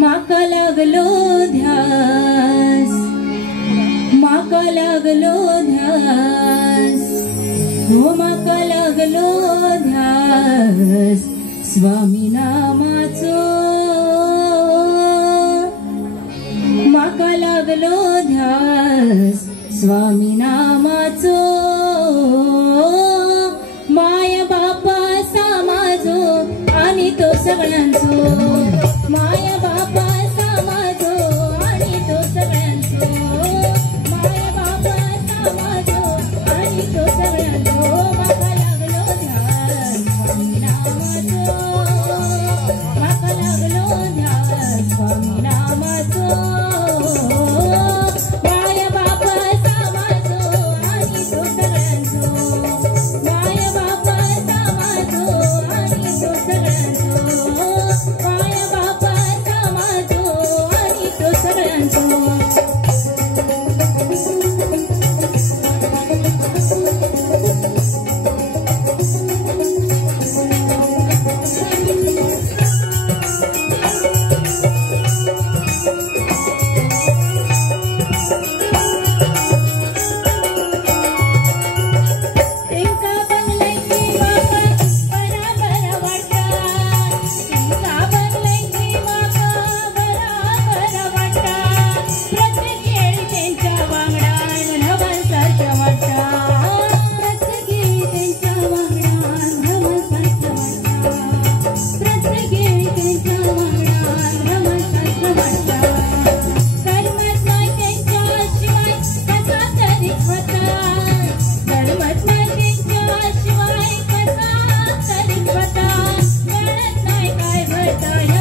माका लागलो ध्यास, माका लागलो ध्यास, हो माका लागलो ध्यास स्वामी नामाचो, माका लागलो ध्यास स्वामी नामाचो, माय बापा सामाजो आणि तो सगळ्यांचो, माय बापा सामाजो आणि तो सगळ्यांचो, माय बापा सामाजो आणि तो सगळ्यांचो, माका लागलो ध्यास स्वामी नामाचो, माका लागलो ध्यास स्वामी नामाचो, माय बापा सामाजो आणि तो सगळ्यांचो, माय बापा सामाजो आणि तो सगळ्यांचो, माय बापा सामाजो आणि तो सगळ्यांचो. Yeah.